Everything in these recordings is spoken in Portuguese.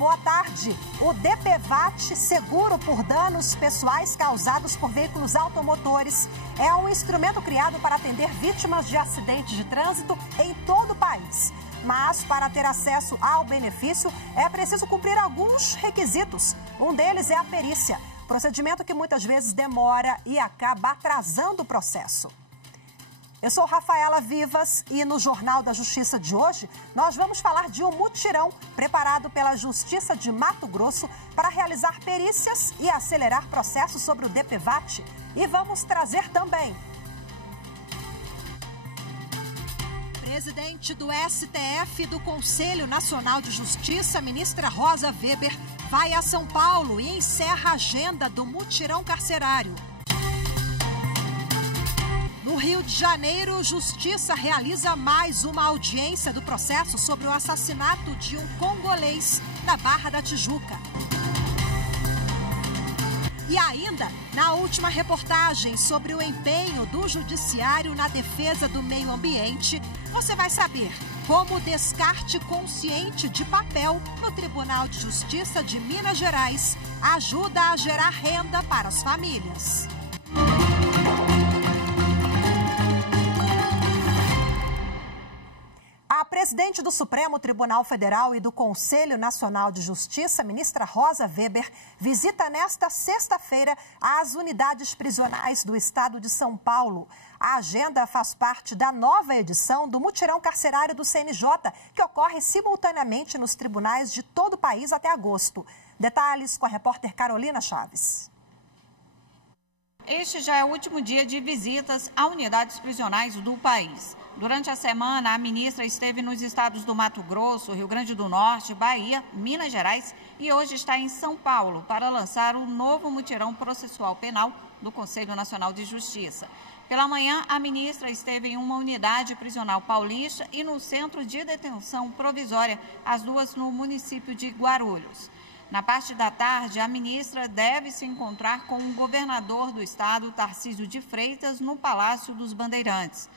boa tarde. O DPVAT, seguro por danos pessoais causados por veículos automotores, é um instrumento criado para atender vítimas de acidentes de trânsito em todo o país. Mas, para ter acesso ao benefício, é preciso cumprir alguns requisitos. Um deles é a perícia, procedimento que muitas vezes demora e acaba atrasando o processo. Eu sou Rafaela Vivas e no Jornal da Justiça de hoje nós vamos falar de um mutirão preparado pela Justiça de Mato Grosso para realizar perícias e acelerar processos sobre o DPVAT. E vamos trazer também presidente do STF e do Conselho Nacional de Justiça, ministra Rosa Weber, vai a São Paulo e encerra a agenda do mutirão carcerário. No Rio de Janeiro, Justiça realiza mais uma audiência do processo sobre o assassinato de um congolês na Barra da Tijuca. E ainda, na última reportagem sobre o empenho do Judiciário na defesa do meio ambiente, você vai saber como o descarte consciente de papel no Tribunal de Justiça de Minas Gerais ajuda a gerar renda para as famílias. A presidente do Supremo Tribunal Federal e do Conselho Nacional de Justiça, ministra Rosa Weber, visita nesta sexta-feira as unidades prisionais do estado de São Paulo. A agenda faz parte da nova edição do mutirão carcerário do CNJ, que ocorre simultaneamente nos tribunais de todo o país até agosto. Detalhes com a repórter Carolina Chaves. Este já é o último dia de visitas a unidades prisionais do país. Durante a semana, a ministra esteve nos estados do Mato Grosso, Rio Grande do Norte, Bahia, Minas Gerais e hoje está em São Paulo para lançar o novo mutirão processual penal do Conselho Nacional de Justiça. Pela manhã, a ministra esteve em uma unidade prisional paulista e no centro de detenção provisória, as duas no município de Guarulhos. Na parte da tarde, a ministra deve se encontrar com o governador do estado, Tarcísio de Freitas, no Palácio dos Bandeirantes.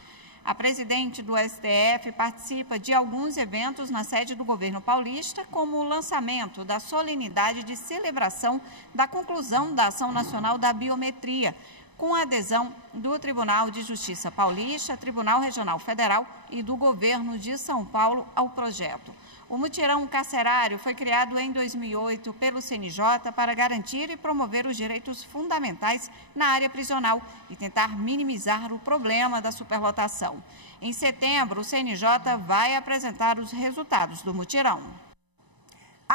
A presidente do STF participa de alguns eventos na sede do governo paulista, como o lançamento da solenidade de celebração da conclusão da Ação Nacional da Biometria, com a adesão do Tribunal de Justiça Paulista, Tribunal Regional Federal e do governo de São Paulo ao projeto. O mutirão carcerário foi criado em 2008 pelo CNJ para garantir e promover os direitos fundamentais na área prisional e tentar minimizar o problema da superlotação. Em setembro, o CNJ vai apresentar os resultados do mutirão.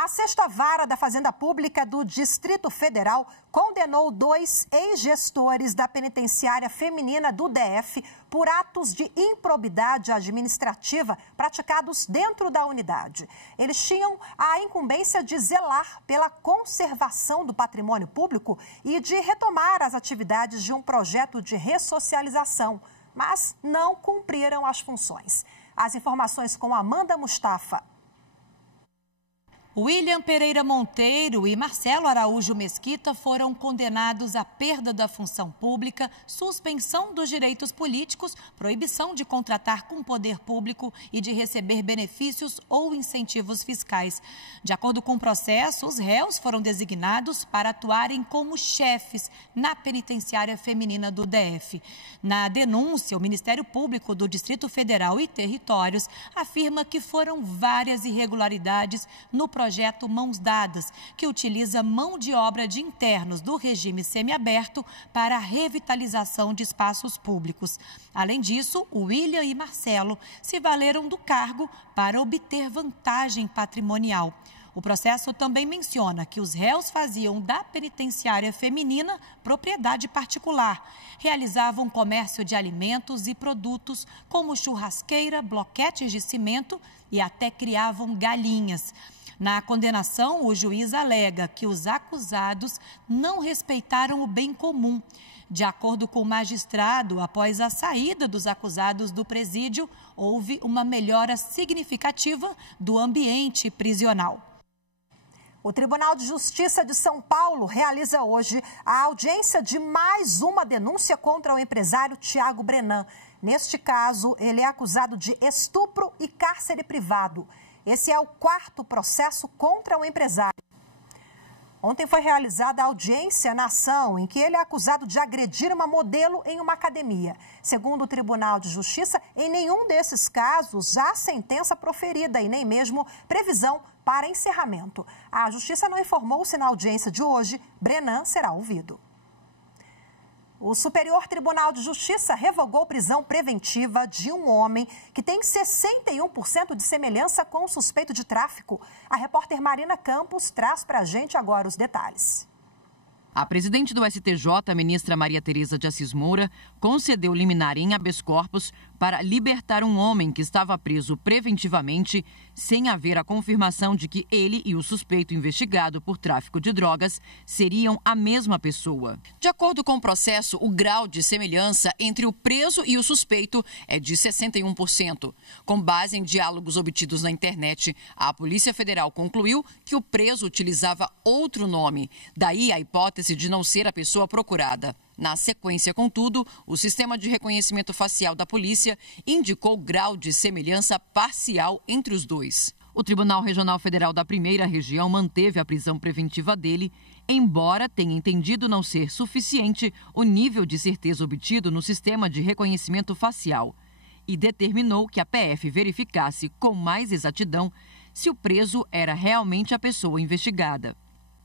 A Sexta Vara da Fazenda Pública do Distrito Federal condenou 2 ex-gestores da penitenciária feminina do DF por atos de improbidade administrativa praticados dentro da unidade. Eles tinham a incumbência de zelar pela conservação do patrimônio público e de retomar as atividades de um projeto de ressocialização, mas não cumpriram as funções. As informações com Amanda Mustafa. William Pereira Monteiro e Marcelo Araújo Mesquita foram condenados à perda da função pública, suspensão dos direitos políticos, proibição de contratar com o poder público e de receber benefícios ou incentivos fiscais. De acordo com o processo, os réus foram designados para atuarem como chefes na penitenciária feminina do DF. Na denúncia, o Ministério Público do Distrito Federal e Territórios afirma que foram várias irregularidades no projeto Mãos Dadas, que utiliza mão de obra de internos do regime semiaberto para a revitalização de espaços públicos. Além disso, William e Marcelo se valeram do cargo para obter vantagem patrimonial. O processo também menciona que os réus faziam da penitenciária feminina propriedade particular, realizavam comércio de alimentos e produtos como churrasqueira, bloquetes de cimento e até criavam galinhas. Na condenação, o juiz alega que os acusados não respeitaram o bem comum. De acordo com o magistrado, após a saída dos acusados do presídio, houve uma melhora significativa do ambiente prisional. O Tribunal de Justiça de São Paulo realiza hoje a audiência de mais uma denúncia contra o empresário Tiago Brenan. Neste caso, ele é acusado de estupro e cárcere privado. Esse é o 4º processo contra o empresário. Ontem foi realizada a audiência na ação em que ele é acusado de agredir uma modelo em uma academia. Segundo o Tribunal de Justiça, em nenhum desses casos há sentença proferida e nem mesmo previsão para encerramento. A Justiça não informou se na audiência de hoje Brenan será ouvido. O Superior Tribunal de Justiça revogou prisão preventiva de um homem que tem 61% de semelhança com o suspeito de tráfico. A repórter Marina Campos traz para a gente agora os detalhes. A presidente do STJ, a ministra Maria Tereza de Assis Moura, concedeu liminar em habeas corpus para libertar um homem que estava preso preventivamente, sem haver a confirmação de que ele e o suspeito investigado por tráfico de drogas seriam a mesma pessoa. De acordo com o processo, o grau de semelhança entre o preso e o suspeito é de 61%. Com base em diálogos obtidos na internet, a Polícia Federal concluiu que o preso utilizava outro nome, daí a hipótese de não ser a pessoa procurada. Na sequência, contudo, o sistema de reconhecimento facial da polícia indicou grau de semelhança parcial entre os dois. O Tribunal Regional Federal da Primeira Região manteve a prisão preventiva dele, embora tenha entendido não ser suficiente o nível de certeza obtido no sistema de reconhecimento facial e determinou que a PF verificasse com mais exatidão se o preso era realmente a pessoa investigada.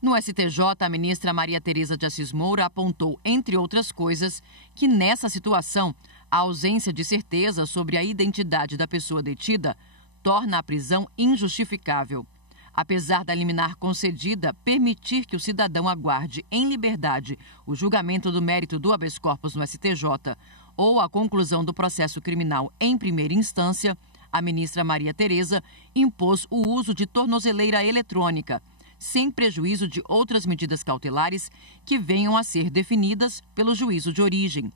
No STJ, a ministra Maria Tereza de Assis Moura apontou, entre outras coisas, que nessa situação, a ausência de certeza sobre a identidade da pessoa detida torna a prisão injustificável. Apesar da liminar concedida permitir que o cidadão aguarde em liberdade o julgamento do mérito do habeas corpus no STJ ou a conclusão do processo criminal em primeira instância, a ministra Maria Tereza impôs o uso de tornozeleira eletrônica, sem prejuízo de outras medidas cautelares que venham a ser definidas pelo juízo de origem.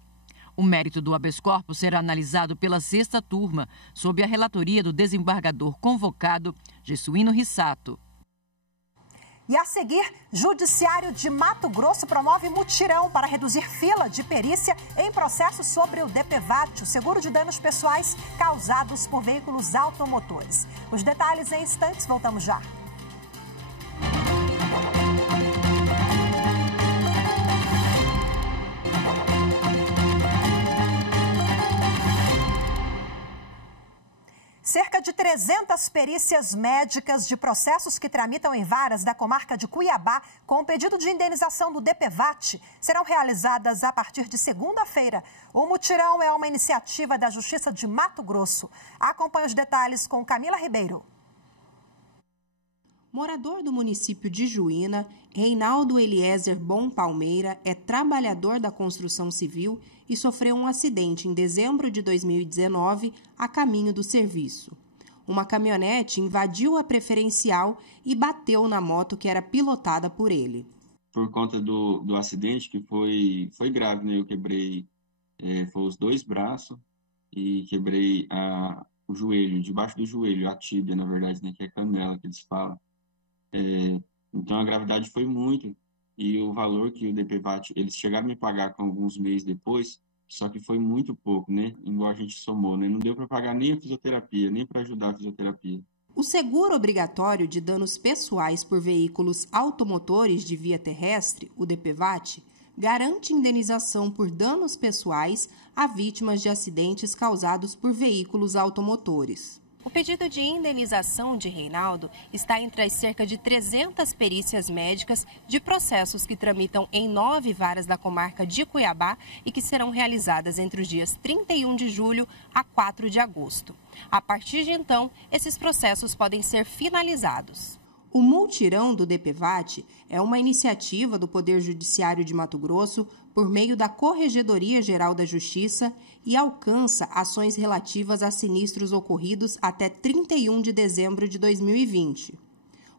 O mérito do habeas corpus será analisado pela 6ª turma, sob a relatoria do desembargador convocado, Jesuíno Rissato. E a seguir, Judiciário de Mato Grosso promove mutirão para reduzir fila de perícia em processos sobre o DPVAT, o seguro de danos pessoais causados por veículos automotores. Os detalhes em instantes, voltamos já. Cerca de 300 perícias médicas de processos que tramitam em varas da comarca de Cuiabá com pedido de indenização do DPVAT serão realizadas a partir de segunda-feira. O mutirão é uma iniciativa da Justiça de Mato Grosso. Acompanhe os detalhes com Camila Ribeiro. Morador do município de Juína, Reinaldo Eliezer Bom Palmeira é trabalhador da construção civil e sofreu um acidente em dezembro de 2019 a caminho do serviço. Uma caminhonete invadiu a preferencial e bateu na moto que era pilotada por ele. Por conta do acidente, que foi grave, né? Eu quebrei foi os 2 braços e quebrei o joelho, debaixo do joelho, a tíbia, na verdade, né? Que é a canela que eles falam. Então a gravidade foi muito e o valor que o DPVAT, eles chegaram a me pagar com alguns meses depois, só que foi muito pouco, né? Igual a gente somou, né? Não deu para pagar nem a fisioterapia, nem para ajudar a fisioterapia. O seguro obrigatório de danos pessoais por veículos automotores de via terrestre, o DPVAT, garante indenização por danos pessoais a vítimas de acidentes causados por veículos automotores. O pedido de indenização de Reinaldo está entre as cerca de 300 perícias médicas de processos que tramitam em 9 varas da comarca de Cuiabá e que serão realizadas entre os dias 31 de julho a 4 de agosto. A partir de então, esses processos podem ser finalizados. O mutirão do DPVAT é uma iniciativa do Poder Judiciário de Mato Grosso por meio da Corregedoria Geral da Justiça e alcança ações relativas a sinistros ocorridos até 31 de dezembro de 2020.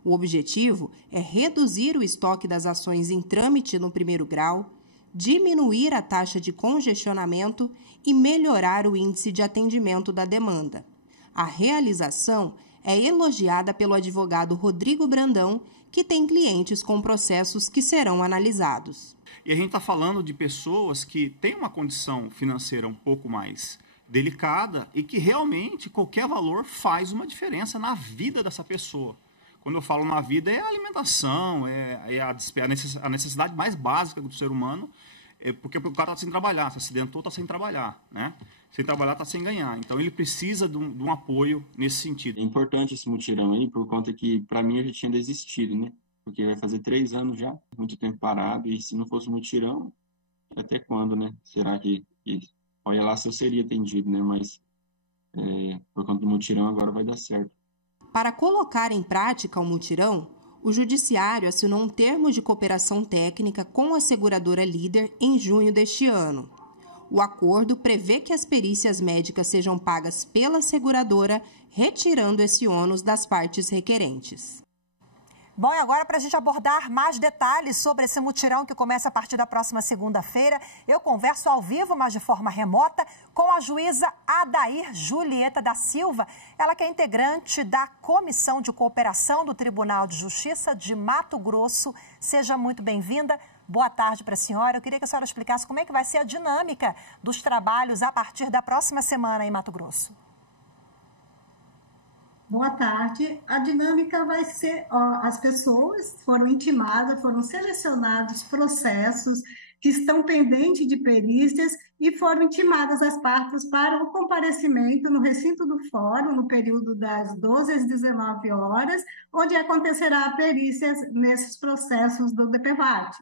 O objetivo é reduzir o estoque das ações em trâmite no primeiro grau, diminuir a taxa de congestionamento e melhorar o índice de atendimento da demanda. A realização é elogiada pelo advogado Rodrigo Brandão, que tem clientes com processos que serão analisados. E a gente está falando de pessoas que têm uma condição financeira um pouco mais delicada e que realmente qualquer valor faz uma diferença na vida dessa pessoa. Quando eu falo na vida, é a alimentação, é a necessidade mais básica do ser humano, porque o cara está sem trabalhar, se acidentou, está sem trabalhar, né? Sem trabalhar, está sem ganhar. Então, ele precisa de um apoio nesse sentido. É importante esse mutirão aí, por conta que, para mim, eu já tinha desistido, né? Porque vai fazer 3 anos já, muito tempo parado, e se não fosse um mutirão, até quando, né? Será que olha lá se eu seria atendido, né? Mas por conta do mutirão agora vai dar certo. Para colocar em prática o mutirão, o Judiciário assinou um termo de cooperação técnica com a seguradora Líder em junho deste ano. O acordo prevê que as perícias médicas sejam pagas pela seguradora, retirando esse ônus das partes requerentes. Bom, e agora para a gente abordar mais detalhes sobre esse mutirão que começa a partir da próxima segunda-feira, eu converso ao vivo, mas de forma remota, com a juíza Adair Julieta da Silva, ela que é integrante da Comissão de Cooperação do Tribunal de Justiça de Mato Grosso. Seja muito bem-vinda. Boa tarde para a senhora. Eu queria que a senhora explicasse como é que vai ser a dinâmica dos trabalhos a partir da próxima semana em Mato Grosso. Boa tarde. A dinâmica vai ser, as pessoas foram intimadas, foram selecionados processos que estão pendentes de perícias e foram intimadas as partes para o comparecimento no recinto do fórum, no período das 12 às 19 horas, onde acontecerá a perícia nesses processos do DPVAT.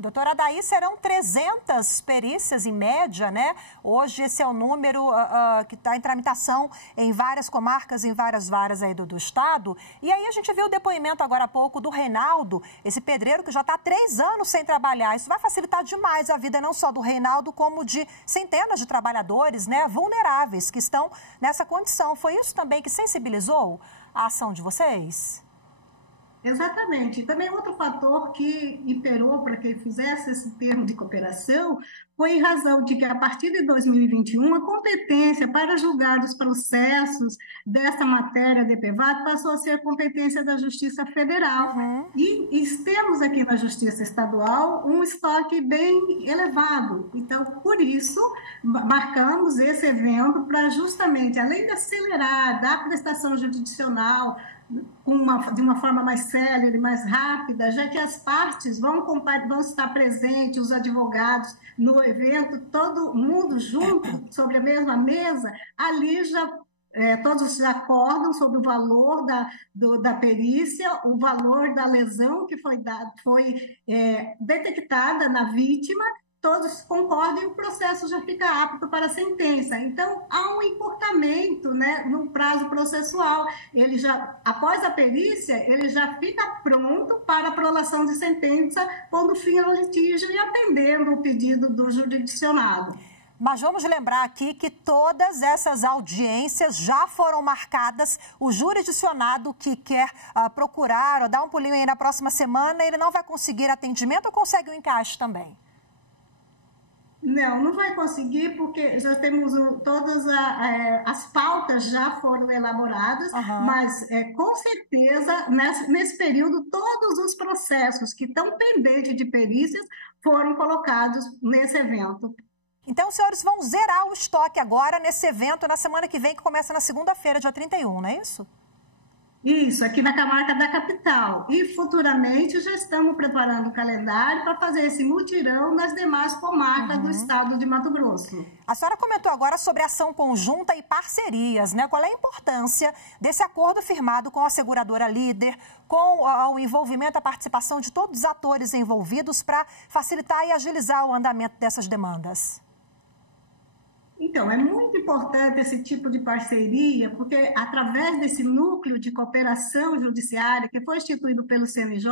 Doutora Adair, serão 300 perícias em média, né? Hoje esse é o número que está em tramitação em várias comarcas, em várias varas aí do estado. E aí a gente viu o depoimento agora há pouco do Reinaldo, esse pedreiro que já está há 3 anos sem trabalhar. Isso vai facilitar demais a vida não só do Reinaldo, como de centenas de trabalhadores, né, vulneráveis que estão nessa condição. Foi isso também que sensibilizou a ação de vocês? Exatamente. Também outro fator que imperou para que fizesse esse termo de cooperação foi em razão de que, a partir de 2021, a competência para julgar os processos dessa matéria DPVAT passou a ser competência da Justiça Federal. E temos aqui na Justiça Estadual um estoque bem elevado. Então, por isso, marcamos esse evento para justamente, além de acelerar, dar prestação jurisdicional, de uma forma mais célere, mais rápida, já que as partes vão estar presentes, os advogados no evento, todo mundo junto, sobre a mesma mesa, ali todos já acordam sobre o valor da perícia, o valor da lesão que foi detectada na vítima, todos concordam e o processo já fica apto para a sentença. Então, há um encurtamento, né, no prazo processual. Ele já, após a perícia, ele já fica pronto para a prolação de sentença, pondo fim ao litígio e atendendo o pedido do jurisdicionado. Mas vamos lembrar aqui que todas essas audiências já foram marcadas. O jurisdicionado que quer procurar ou dar um pulinho aí na próxima semana, ele não vai conseguir atendimento ou consegue um encaixe também? Não vai conseguir, porque já temos todas as pautas já foram elaboradas, mas com certeza nesse período todos os processos que estão pendentes de perícias foram colocados nesse evento. Então, os senhores vão zerar o estoque agora nesse evento na semana que vem, que começa na segunda-feira, dia 31, não é isso? Isso, aqui na comarca da capital. E futuramente já estamos preparando o calendário para fazer esse mutirão nas demais comarcas do estado de Mato Grosso. A senhora comentou agora sobre ação conjunta e parcerias, né? Qual é a importância desse acordo firmado com a seguradora Líder, com o envolvimento, a participação de todos os atores envolvidos para facilitar e agilizar o andamento dessas demandas? Então, é muito importante esse tipo de parceria, porque através desse núcleo de cooperação judiciária que foi instituído pelo CNJ,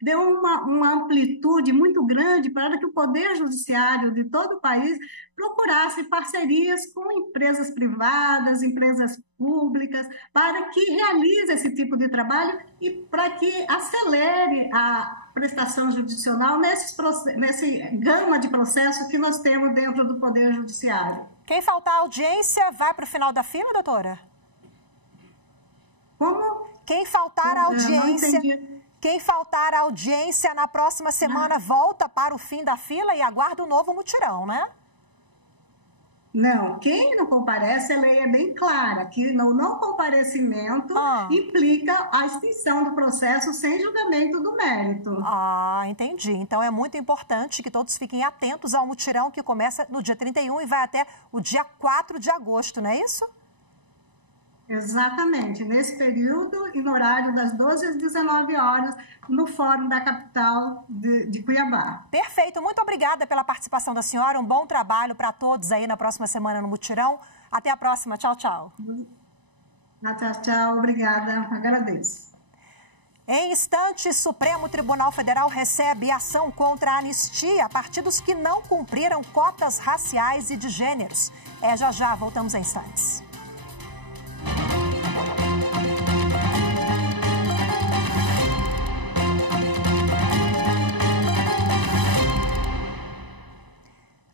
deu uma amplitude muito grande para que o Poder Judiciário de todo o país procurasse parcerias com empresas privadas, empresas públicas, para que realize esse tipo de trabalho e para que acelere a prestação jurisdicional nesse gama de processos que nós temos dentro do Poder Judiciário. Quem faltar audiência vai para o final da fila, doutora? Como? Quem faltar audiência... Quem faltar audiência na próxima semana volta para o fim da fila e aguarda o novo mutirão, né? Não, quem não comparece, a lei é bem clara, que no não comparecimento implica a extinção do processo sem julgamento do mérito. Entendi. Então é muito importante que todos fiquem atentos ao mutirão que começa no dia 31 e vai até o dia 4 de agosto, não é isso? Exatamente, nesse período e no horário das 12 às 19 horas, no Fórum da Capital de Cuiabá. Perfeito, muito obrigada pela participação da senhora, um bom trabalho para todos aí na próxima semana no mutirão. Até a próxima, tchau, tchau. Tchau, obrigada, agradeço. Em instantes, Supremo Tribunal Federal recebe ação contra a anistia a partidos que não cumpriram cotas raciais e de gêneros. Já, voltamos em instantes.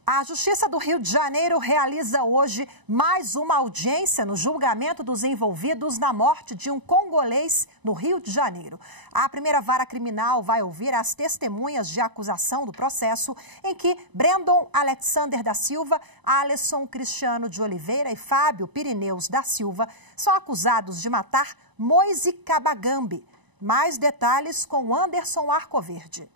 A Justiça do Rio de Janeiro realiza hoje mais uma audiência no julgamento dos envolvidos na morte de um congolês no Rio de Janeiro. A primeira vara criminal vai ouvir as testemunhas de acusação do processo em que Brandon Alexander da Silva, Alisson Cristiano de Oliveira e Fábio Pirineus da Silva são acusados de matar Moise Kabagambi. Mais detalhes com Anderson Arcoverde.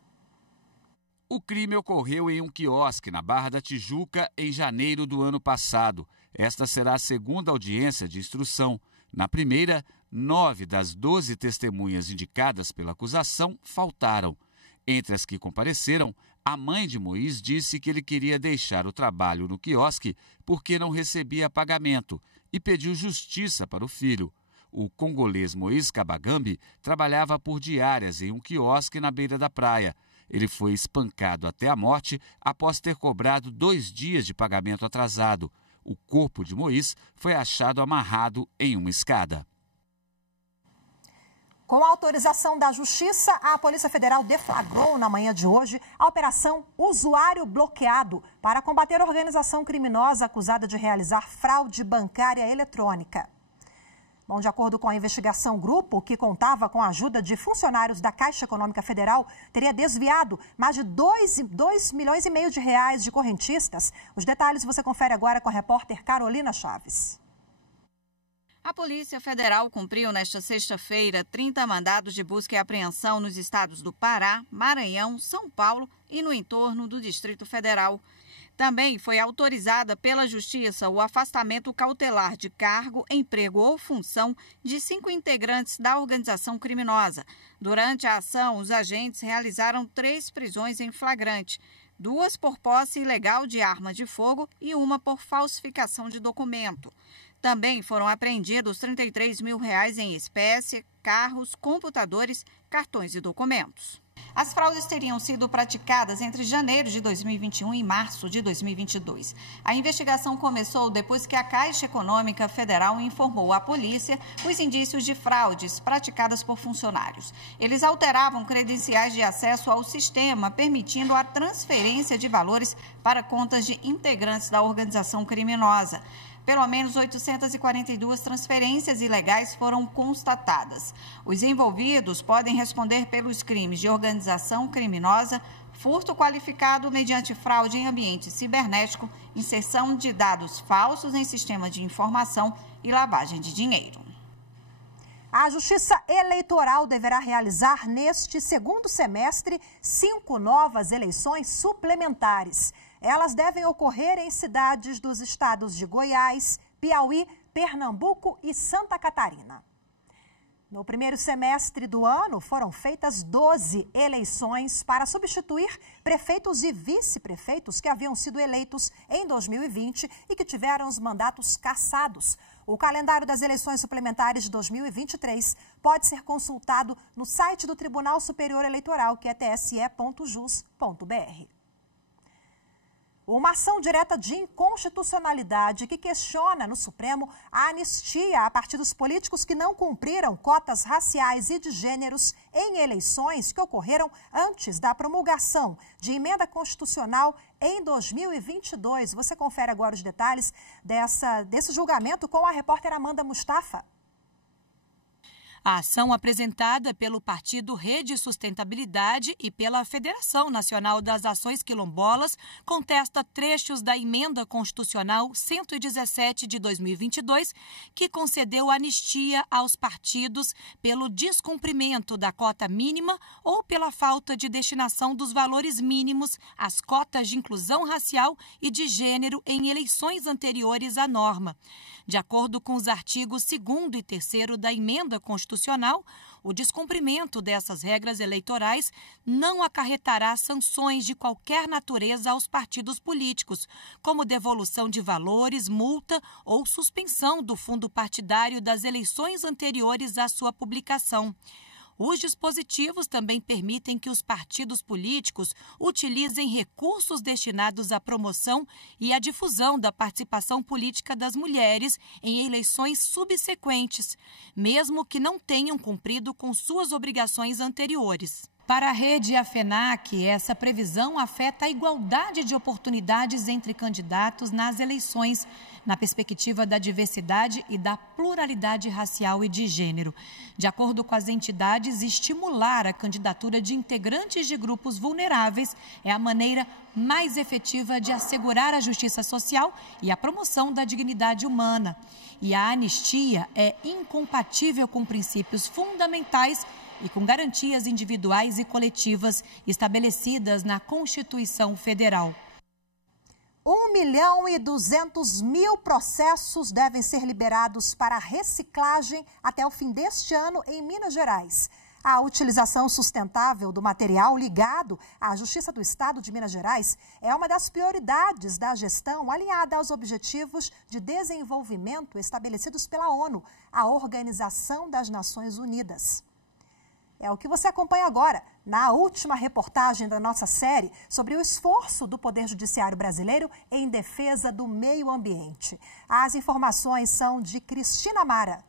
O crime ocorreu em um quiosque na Barra da Tijuca em janeiro do ano passado. Esta será a segunda audiência de instrução. Na primeira, 9 das 12 testemunhas indicadas pela acusação faltaram. Entre as que compareceram, a mãe de Moise disse que ele queria deixar o trabalho no quiosque porque não recebia pagamento e pediu justiça para o filho. O congolês Moise Kabagambi trabalhava por diárias em um quiosque na beira da praia. Ele foi espancado até a morte após ter cobrado 2 dias de pagamento atrasado. O corpo de Moise foi achado amarrado em uma escada. Com a autorização da Justiça, a Polícia Federal deflagrou na manhã de hoje a Operação Usuário Bloqueado para combater a organização criminosa acusada de realizar fraude bancária eletrônica. Bom, de acordo com a investigação, o grupo, que contava com a ajuda de funcionários da Caixa Econômica Federal, teria desviado mais de 2,5 milhões de reais de correntistas. Os detalhes você confere agora com a repórter Carolina Chaves. A Polícia Federal cumpriu nesta sexta-feira 30 mandados de busca e apreensão nos estados do Pará, Maranhão, São Paulo e no entorno do Distrito Federal. Também foi autorizada pela Justiça o afastamento cautelar de cargo, emprego ou função de 5 integrantes da organização criminosa. Durante a ação, os agentes realizaram 3 prisões em flagrante, 2 por posse ilegal de arma de fogo e 1 por falsificação de documento. Também foram apreendidos R$33 mil em espécie, carros, computadores, cartões e documentos. As fraudes teriam sido praticadas entre janeiro de 2021 e março de 2022. A investigação começou depois que a Caixa Econômica Federal informou à polícia os indícios de fraudes praticadas por funcionários. Eles alteravam credenciais de acesso ao sistema, permitindo a transferência de valores para contas de integrantes da organização criminosa. Pelo menos 842 transferências ilegais foram constatadas. Os envolvidos podem responder pelos crimes de organização criminosa, furto qualificado mediante fraude em ambiente cibernético, inserção de dados falsos em sistema de informação e lavagem de dinheiro. A Justiça Eleitoral deverá realizar neste segundo semestre 5 novas eleições suplementares. Elas devem ocorrer em cidades dos estados de Goiás, Piauí, Pernambuco e Santa Catarina. No primeiro semestre do ano, foram feitas 12 eleições para substituir prefeitos e vice-prefeitos que haviam sido eleitos em 2020 e que tiveram os mandatos cassados. O calendário das eleições suplementares de 2023 pode ser consultado no site do Tribunal Superior Eleitoral, que é tse.jus.br. Uma ação direta de inconstitucionalidade que questiona no Supremo a anistia a partidos políticos que não cumpriram cotas raciais e de gêneros em eleições que ocorreram antes da promulgação de emenda constitucional em 2022. Você confere agora os detalhes desse julgamento com a repórter Amanda Mustafa. A ação apresentada pelo Partido Rede Sustentabilidade e pela Federação Nacional das Ações Quilombolas contesta trechos da Emenda Constitucional 117 de 2022, que concedeu anistia aos partidos pelo descumprimento da cota mínima ou pela falta de destinação dos valores mínimos às cotas de inclusão racial e de gênero em eleições anteriores à norma. De acordo com os artigos 2º e 3º da Emenda Constitucional, o descumprimento dessas regras eleitorais não acarretará sanções de qualquer natureza aos partidos políticos, como devolução de valores, multa ou suspensão do fundo partidário das eleições anteriores à sua publicação. Os dispositivos também permitem que os partidos políticos utilizem recursos destinados à promoção e à difusão da participação política das mulheres em eleições subsequentes, mesmo que não tenham cumprido com suas obrigações anteriores. Para a rede AFENAC, essa previsão afeta a igualdade de oportunidades entre candidatos nas eleições, na perspectiva da diversidade e da pluralidade racial e de gênero. De acordo com as entidades, estimular a candidatura de integrantes de grupos vulneráveis é a maneira mais efetiva de assegurar a justiça social e a promoção da dignidade humana. E a anistia é incompatível com princípios fundamentais e com garantias individuais e coletivas estabelecidas na Constituição Federal. 1.200.000 processos devem ser liberados para reciclagem até o fim deste ano em Minas Gerais. A utilização sustentável do material ligado à Justiça do Estado de Minas Gerais é uma das prioridades da gestão alinhada aos Objetivos de Desenvolvimento estabelecidos pela ONU, a Organização das Nações Unidas. É o que você acompanha agora, na última reportagem da nossa série sobre o esforço do Poder Judiciário brasileiro em defesa do meio ambiente. As informações são de Cristina Mara.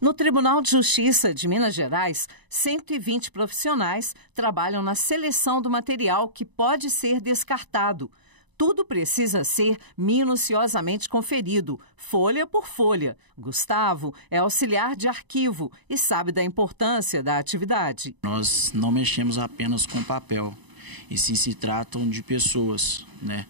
No Tribunal de Justiça de Minas Gerais, 120 profissionais trabalham na seleção do material que pode ser descartado. Tudo precisa ser minuciosamente conferido, folha por folha. Gustavo é auxiliar de arquivo e sabe da importância da atividade. Nós não mexemos apenas com papel, e sim se tratam de pessoas, né?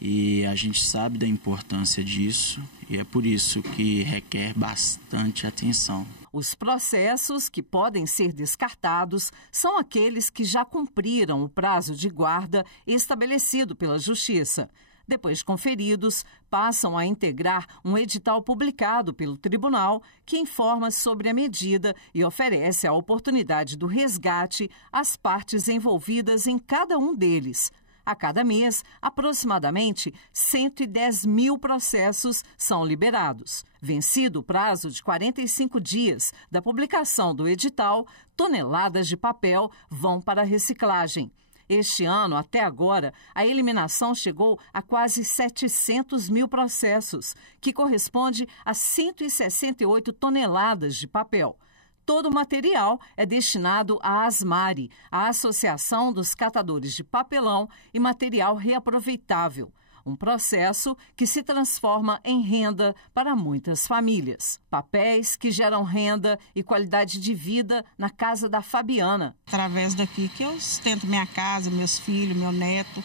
E a gente sabe da importância disso e é por isso que requer bastante atenção. Os processos que podem ser descartados são aqueles que já cumpriram o prazo de guarda estabelecido pela Justiça. Depois conferidos, passam a integrar um edital publicado pelo tribunal que informa sobre a medida e oferece a oportunidade do resgate às partes envolvidas em cada um deles. A cada mês, aproximadamente 110.000 processos são liberados. Vencido o prazo de 45 dias da publicação do edital, toneladas de papel vão para a reciclagem. Este ano, até agora, a eliminação chegou a quase 700.000 processos, que corresponde a 168 toneladas de papel. Todo o material é destinado à ASMARE, a Associação dos Catadores de Papelão e Material Reaproveitável, um processo que se transforma em renda para muitas famílias. Papéis que geram renda e qualidade de vida na casa da Fabiana. Através daqui que eu sustento minha casa, meus filhos, meu neto.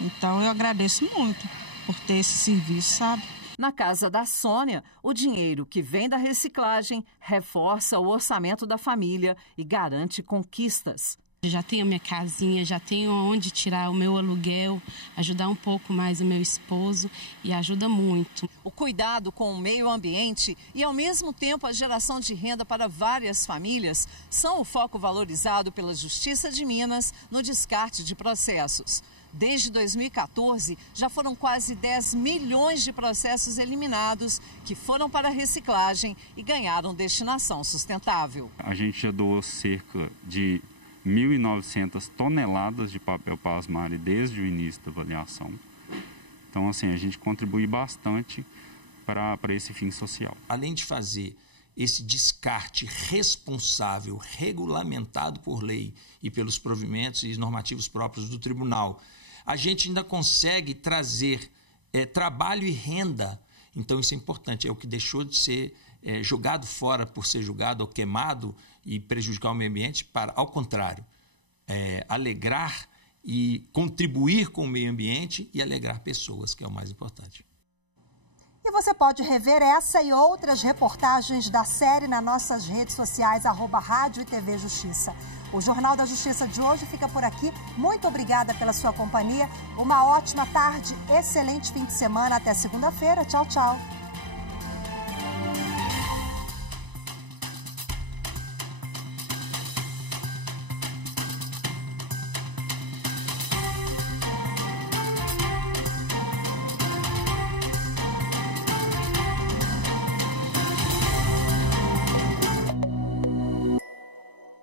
Então eu agradeço muito por ter esse serviço, sabe? Na casa da Sônia, o dinheiro que vem da reciclagem reforça o orçamento da família e garante conquistas. Já tenho a minha casinha, já tenho onde tirar o meu aluguel, ajudar um pouco mais o meu esposo e ajuda muito. O cuidado com o meio ambiente e, ao mesmo tempo, a geração de renda para várias famílias são o foco valorizado pela Justiça de Minas no descarte de processos. Desde 2014, já foram quase 10 milhões de processos eliminados que foram para a reciclagem e ganharam destinação sustentável. A gente já doou cerca de 1.900 toneladas de papel para a ASMARE desde o início da avaliação. Então, assim, a gente contribui bastante para esse fim social. Além de fazer esse descarte responsável, regulamentado por lei e pelos provimentos e normativos próprios do tribunal, a gente ainda consegue trazer trabalho e renda. Então, isso é importante, é o que deixou de ser jogado fora por ser julgado ou queimado e prejudicar o meio ambiente, para, ao contrário, alegrar e contribuir com o meio ambiente e alegrar pessoas, que é o mais importante. E você pode rever essa e outras reportagens da série nas nossas redes sociais, @Rádio e TV Justiça. O Jornal da Justiça de hoje fica por aqui. Muito obrigada pela sua companhia. Uma ótima tarde, excelente fim de semana. Até segunda-feira. Tchau, tchau.